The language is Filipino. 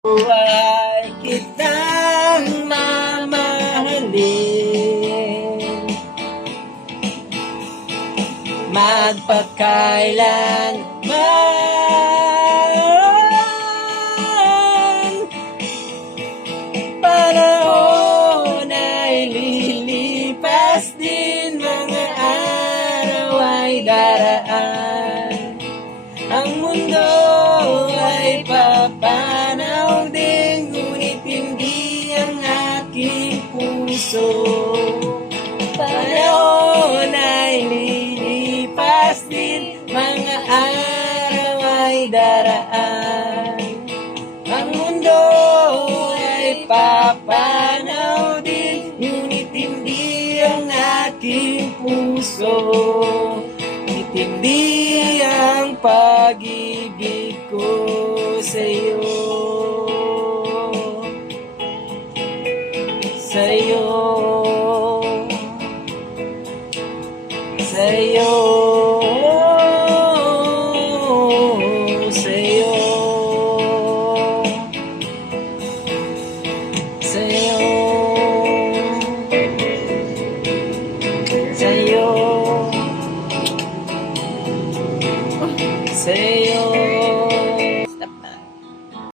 Buhay kitang mamahalin, magpakailanman. Panahon ay lilipas din, mga araw ay daraan. Ang mundo ay papanaw din, ngunit hindi ang aking puso. Panahon ay lilipas din, mga araw ay daraan. Ang mundo ay papanaw din, ngunit hindi ang aking puso. Hindi ang pag-ibig ko sa'yo, sa'yo, sa'yo, sa'yo, sa'yo, sa'yo. Say